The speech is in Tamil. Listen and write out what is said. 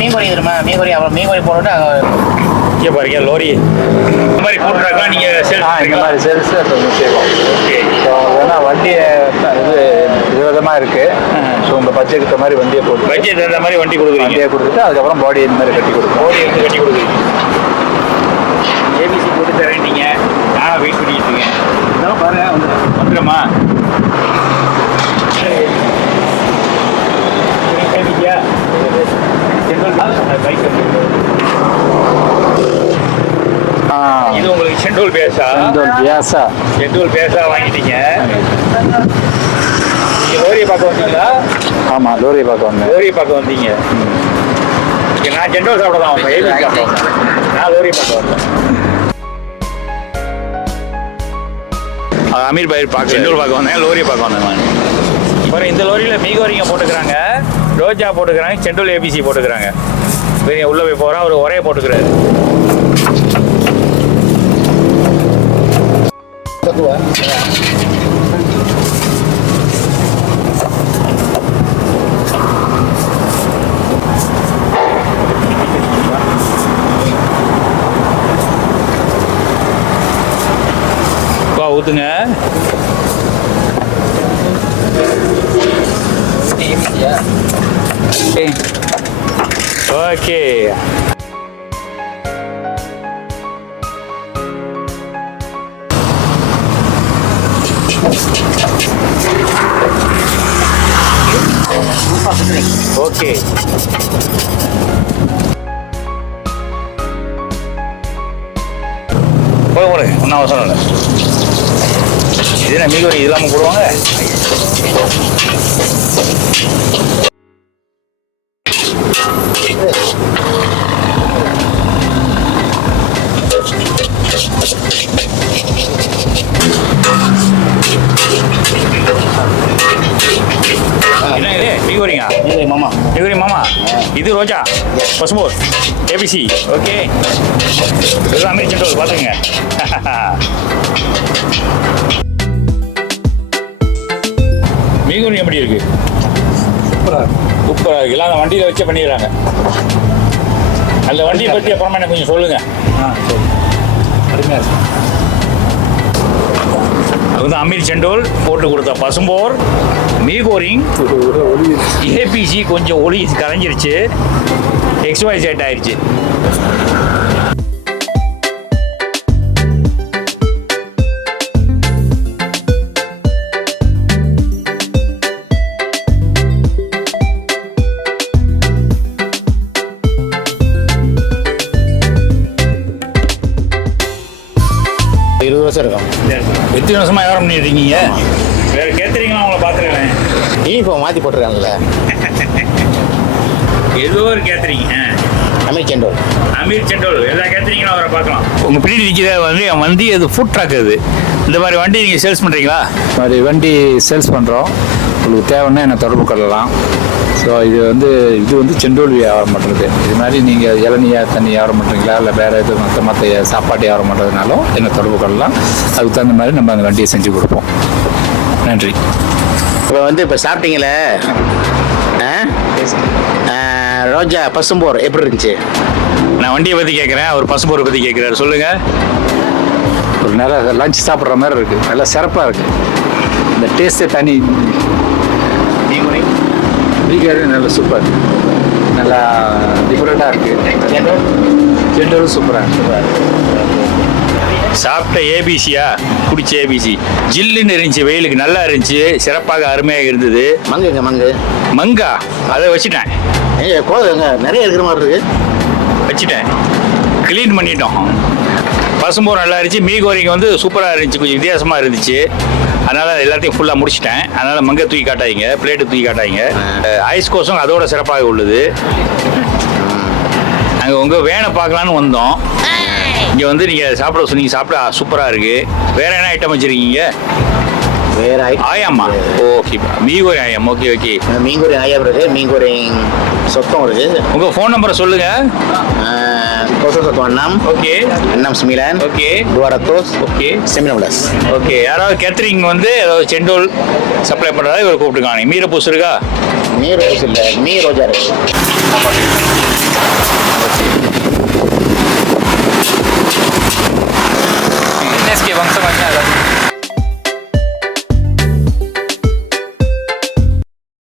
மீன் கறி தருமா? மீன் கறி அப்புறம் மீன் கறி போட்டு இங்கே பாருங்க லோரி இந்த மாதிரி போட்டுறாக்கா நீங்கள் இந்த மாதிரி சேல்ஸ் செய்வோம். ஓகே. ஸோ அதனால் வண்டியை இது விதமாக இருக்குது. ஸோ உங்கள் பட்ஜெட் மாதிரி வண்டியை போட்டு பட்ஜெட் தகுந்த மாதிரி வண்டி கொடுக்குறீங்க. வண்டியை கொடுத்துட்டு அதுக்கப்புறம் பாடி இந்த மாதிரி கட்டி கொடுக்கும். பாடி எடுத்து கட்டி கொடுக்குறீங்க. ஏபிசி போட்டு தரேன் நீங்கள். நானும் வெயிட் பண்ணிட்டு இருக்கேன். இதெல்லாம் பாருங்க வந்துடுமா? இது உங்களுக்கு செண்டோல் பேஸா? செண்டோல் பேஸா வாங்கிட்டீங்க. நீங்க லோரியை பார்க்க வந்தீங்களா? ஆமாம், லோரியை பார்க்க வந்தேன். லோரியை பார்க்க வந்தீங்க. நான் செண்டோல் சாப்பிட தான் வந்தேன். ஏபிசி சாப்பிட வந்தேன். நான் லோரியை பார்க்க வந்தேன். அமீர் பாய் பார்க்க செண்டோல் பார்க்க வந்தேன். லோரியை பார்க்க வந்தேன். இப்போ இந்த லோரியில் மீகோரிங்க போட்டுக்கிறாங்க, ரோஜா போட்டுக்கிறாங்க, செண்டோல் ஏபிசி போட்டுக்கிறாங்க. இப்போ உள்ளே போய் போகிறோம். அவர் ஒரே போட்டுக்கிறாரு. ஊத்துங்க. ஓகே. ஓகே. போடுங்க, ஒன்றும் அவசரம் இல்லை. இது என்ன மீன் இது இல்லாமல் போடுவாங்க? என்ன இது மீகோரிங்க? மாமா மீகோரி மாமா. இது ரோஜா பசுமோர் ஏபிசி. ஓகே. இது அமீர் செண்டோல் பார்த்துங்க. மீகோரி எப்படி இருக்கு? சூப்பராக இருக்கு. எல்லாம் அந்த வண்டியில் வச்சே பண்ணிடுறாங்க. அந்த வண்டியை பற்றி அப்புறமா எனக்கு கொஞ்சம் சொல்லுங்க. அருமையாக இருக்கு. அது வந்து அமீர் செண்டோல் போட்டு கொடுத்த பசும்போர் மீகோரிங் ஏபிசி கொஞ்சம் ஒளி கரைஞ்சிருச்சு. XYZ ஆயிடுச்சு. இருக்கும். எத்தனை வருஷமா வியாபாரம் பண்ணிட்டு இருக்கீங்க? வேற கேட்டரிங்லாம் உங்களை பார்த்துருக்கேன். இப்போ மாற்றி போட்டுருக்காங்கல்ல. ஏதோ ஒரு கேட்டரிங். அமீர் செண்டோல். அமீர் செண்டோல் எல்லா கேட்டரிங்லாம் அவரை பார்க்கலாம். உங்கள் பின்னாடி நிற்கிற வண்டி அது ஃபுட் ட்ரக். அது இந்த மாதிரி வண்டி நீங்கள் சேல்ஸ் பண்ணுறீங்களா? இந்த மாதிரி வண்டி சேல்ஸ் பண்ணுறோம். உங்களுக்கு தேவைன்னா என்னை தொடர்பு கொள்ளலாம். ஸோ இது வந்து செண்டோல் வியாபாரம் பண்ணுறது. இது மாதிரி நீங்கள் இளநீயா தண்ணி வியாபாரம் பண்ணுறீங்களா, இல்லை வேறு எதுவும் மற்ற சாப்பாடு வியாபாரம் பண்ணுறதுனாலும் என்னை தொடர்பு கொள்ளலாம். அதுக்கு தகுந்த மாதிரி நம்ம அந்த வண்டியை செஞ்சு கொடுப்போம். நன்றி. இப்போ சாப்பிட்டீங்களே ரோஜா பசும்போர் எப்படி இருந்துச்சு? நான் வண்டியை பற்றி கேட்குறேன், அவர் பசும்போரை பற்றி கேட்குறாரு. சொல்லுங்கள். ஒரு நல்லா லஞ்ச் சாப்பிட்ற மாதிரி இருக்குது. நல்லா சிறப்பாக இருக்குது. இந்த டேஸ்ட்டே தனி. மீகோரி நல்லா சூப்பர், நல்லா டிஃப்ரெண்ட்டாக இருக்குது. செண்டோலும் சூப்பராக சாப்பிட்ட ஏபிசியா? குடிச்ச ஏபிசி ஜில்லுன்னு இருந்துச்சு, வெயிலுக்கு நல்லா இருந்துச்சு, சிறப்பாக அருமையாக இருந்தது. மங்கா அதை வச்சுட்டேன். நிறைய இருக்கிற மாதிரி இருக்கு. வச்சுட்டேன், க்ளீன் பண்ணிட்டோம். பசும்போர் நல்லா இருந்துச்சு. மீகோரிங்க வந்து சூப்பராக இருந்துச்சு, கொஞ்சம் வித்தியாசமாக இருந்துச்சு. அதனால் எல்லாத்தையும் ஃபுல்லாக முடிச்சிட்டேன். அதனால் மங்கை தூக்கி காட்டாதீங்க, பிளேட்டு தூக்கி காட்டாதீங்க. ஐஸ் கோஸும் அதோட சிறப்பாக உள்ளது. நாங்கள் உங்கள் வேனை பார்க்கலான்னு வந்தோம். இங்கே வந்து நீங்கள் சாப்பிட சொன்னீங்க, சாப்பிட சூப்பராக இருக்குது. வேறு என்ன ஐட்டம் வச்சுருக்கீங்க? வேறு ஆயாமா? ஓகே, மீகோரி ஆயம். Okay okay. மீகோரி ஆயம் இருக்குது, மீகோரி சொத்தம் இருக்குது. உங்கள் ஃபோன் நம்பரை சொல்லுங்கள். 016 ஓகே 69 ஓகே 200 ஓகே 19. ஓகே. யாராவது கேட்டரிங் வந்து ஏதாவது செண்டோல் சப்ளை பண்ணுறதா இவர் கூப்பிட்டுருக்காங்க. மீரப்பூஸ் இருக்கா? மீ ரோஸ் இல்லை மீ ரோஜா இருக்கு.